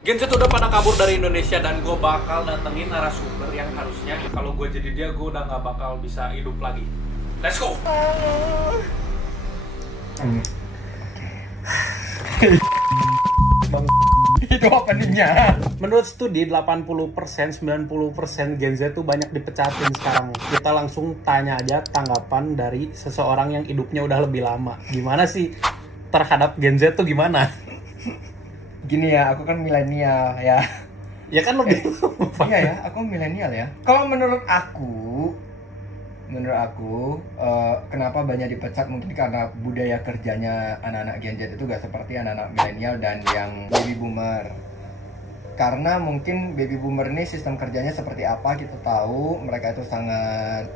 Gen Z udah pada kabur dari Indonesia dan gue bakal datengin narasumber yang harusnya kalau gue jadi dia gue udah nggak bakal bisa hidup lagi. Let's go. Bang, itu openingnya. Menurut studi 80%, 90% Gen Z tuh banyak dipecatin sekarang. Kita langsung tanya aja tanggapan dari seseorang yang hidupnya udah lebih lama. Gimana sih terhadap Gen Z tuh gimana? Gini ya, aku kan milenial ya. Ya kan lebih Iya ya, aku milenial ya. Kalau menurut aku, kenapa banyak dipecat mungkin karena budaya kerjanya anak-anak Gen Z itu gak seperti anak-anak milenial dan yang baby boomer. Karena mungkin baby boomer ini sistem kerjanya seperti apa kita tahu, mereka itu sangat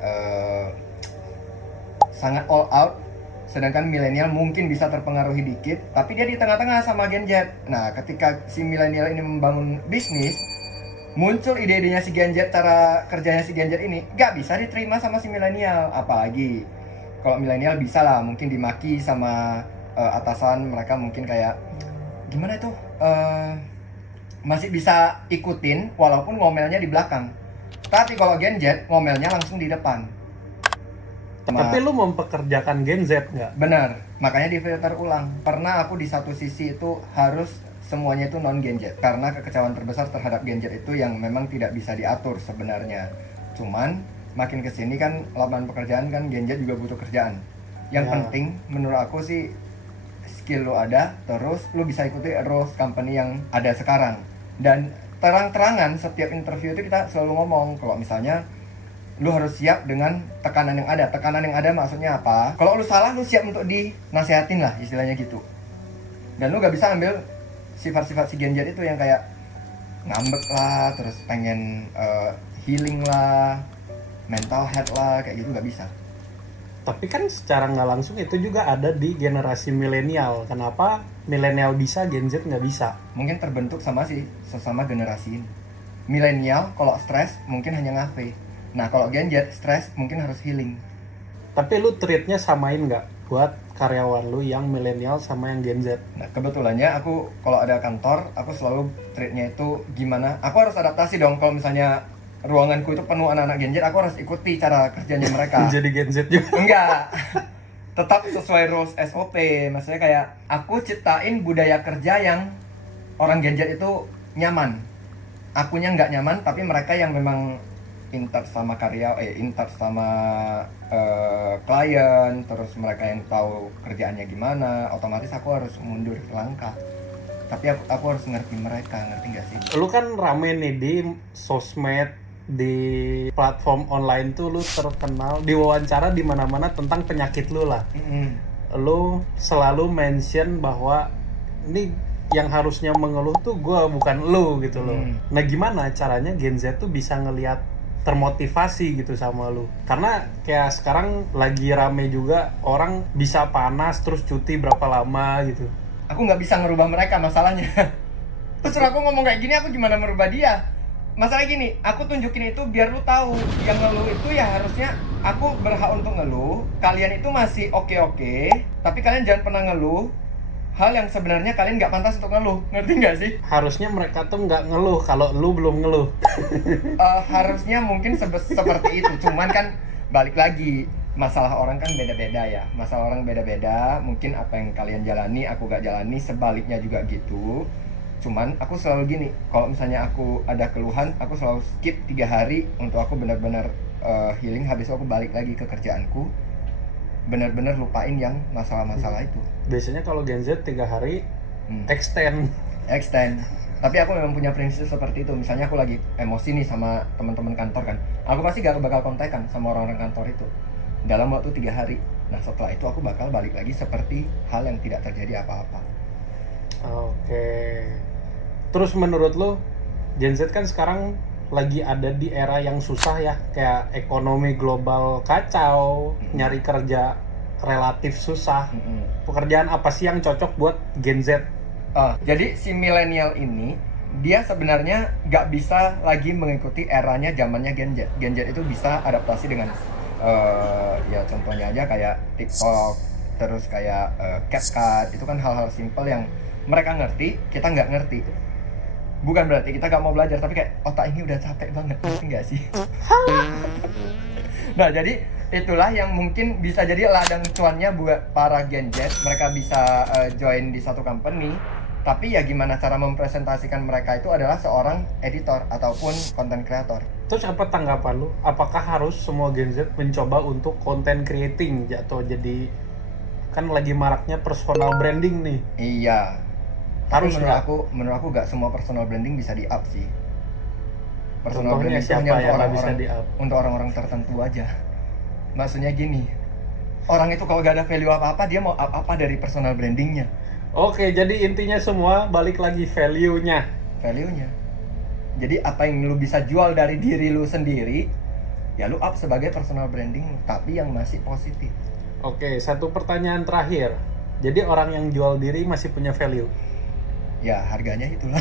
all out. Sedangkan milenial mungkin bisa terpengaruhi dikit, tapi dia di tengah-tengah sama Gen Z. Nah, ketika si milenial ini membangun bisnis, muncul ide-idenya si Gen Z, cara kerjanya si Gen Z ini gak bisa diterima sama si milenial. Apalagi kalau milenial bisa lah, mungkin dimaki sama atasan mereka, mungkin kayak gimana itu, masih bisa ikutin walaupun ngomelnya di belakang. Tapi kalau Gen Z ngomelnya langsung di depan. Tapi lu mempekerjakan Gen Z nggak? Benar, makanya difilter ulang. Pernah aku di satu sisi itu harus semuanya itu non Gen Z, karena kekecewaan terbesar terhadap Gen Z itu yang memang tidak bisa diatur sebenarnya. Cuman makin kesini kan lapangan pekerjaan kan Gen Z juga butuh kerjaan. Yang penting menurut aku sih skill lo ada, terus lo bisa ikuti rules company yang ada sekarang. Dan terang-terangan setiap interview itu kita selalu ngomong kalau misalnya lu harus siap dengan tekanan yang ada. Tekanan yang ada maksudnya apa? Kalau lu salah, lu siap untuk dinasehatin lah, istilahnya gitu. Dan lu gak bisa ambil sifat-sifat si Gen Z itu yang kayak ngambek lah, terus pengen healing lah, mental health lah, kayak gitu gak bisa. Tapi kan secara nggak langsung itu juga ada di generasi milenial. Kenapa milenial bisa, Gen Z nggak bisa? Mungkin terbentuk sama sesama generasi ini. Milenial kalau stres mungkin hanya ngafe. Nah kalau Gen Z stres mungkin harus healing. Tapi lu treatnya samain nggak buat karyawan lu yang milenial sama yang Gen Z? Nah kebetulannya aku kalau ada kantor, aku selalu treatnya itu gimana. Aku harus adaptasi dong kalau misalnya ruanganku itu penuh anak-anak Gen Z, aku harus ikuti cara kerjanya mereka. Jadi Gen Z juga? Enggak, tetap sesuai rules SOP. Maksudnya kayak aku ciptain budaya kerja yang orang Gen Z itu nyaman. Akunya nggak nyaman, tapi mereka yang memang interact sama klien, terus mereka yang tahu kerjaannya gimana, otomatis aku harus mundur selangkah. Tapi aku harus ngerti mereka, ngerti nggak sih? Lu kan rame nih di sosmed, di platform online tuh lu terkenal diwawancara di mana-mana tentang penyakit lu lah. Lu selalu mention bahwa ini yang harusnya mengeluh tuh gua bukan lu gitu loh. Nah gimana caranya Gen Z tuh bisa ngelihat termotivasi gitu sama lu? Karena kayak sekarang lagi rame juga orang bisa panas terus cuti berapa lama gitu. Aku nggak bisa ngerubah mereka masalahnya. Terus aku ngomong kayak gini, aku gimana merubah dia? Masalah gini, aku tunjukin itu biar lu tahu yang ngeluh itu ya harusnya aku berhak untuk ngeluh. Kalian itu masih oke-oke, tapi kalian jangan pernah ngeluh hal yang sebenarnya kalian nggak pantas untuk ngeluh. Ngerti nggak sih? Harusnya mereka tuh nggak ngeluh kalau lu belum ngeluh. Harusnya mungkin seperti itu. Cuman kan balik lagi, masalah orang kan beda-beda ya. Masalah orang beda-beda. Mungkin apa yang kalian jalani aku gak jalani, sebaliknya juga gitu. Cuman aku selalu gini, kalau misalnya aku ada keluhan, aku selalu skip 3 hari untuk aku benar-benar healing. Habis itu aku balik lagi ke kerjaanku, benar-benar lupain yang masalah-masalah itu. Biasanya kalau Gen Z 3 hari extend. Tapi aku memang punya prinsip seperti itu. Misalnya aku lagi emosi nih sama teman-teman kantor kan, aku pasti gak bakal kontekan sama orang-orang kantor itu dalam waktu 3 hari. Nah setelah itu aku bakal balik lagi seperti hal yang tidak terjadi apa-apa. Oke. Terus menurut lo, Gen Z kan sekarang lagi ada di era yang susah ya, kayak ekonomi global kacau, nyari kerja relatif susah. Pekerjaan apa sih yang cocok buat Gen Z? Jadi si milenial ini dia sebenarnya nggak bisa lagi mengikuti eranya zamannya Gen Z. Gen Z itu bisa adaptasi dengan ya contohnya aja kayak TikTok, terus kayak CapCut. Itu kan hal-hal simple yang mereka ngerti, kita nggak ngerti. Bukan berarti kita gak mau belajar, tapi kayak otak ini udah capek banget, ngerti nggak sih? Nah, jadi itulah yang mungkin bisa jadi ladang cuannya buat para Gen-Z. Mereka bisa join di satu company, tapi ya gimana cara mempresentasikan mereka itu adalah seorang editor ataupun content creator. Terus apa tanggapan lu? Apakah harus semua Gen Z mencoba untuk content creating atau jadi, kan lagi maraknya personal branding nih? Iya. Tapi Harus menurut aku gak semua personal branding bisa di-up sih. Personal Contohnya branding itu siapa hanya untuk yang nggak bisa orang-orang di-up? untuk orang-orang tertentu aja. Maksudnya gini, orang itu kalau gak ada value apa-apa, dia mau up apa dari personal brandingnya? Oke, jadi intinya semua balik lagi value-nya. Value-nya. Jadi apa yang lu bisa jual dari diri lu sendiri, ya lu up sebagai personal branding, tapi yang masih positif. Oke, satu pertanyaan terakhir. Jadi orang yang jual diri masih punya value? Ya harganya itulah.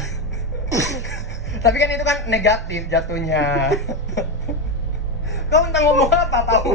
Tapi kan itu kan negatif jatuhnya. Kau entah ngomong apa tahu?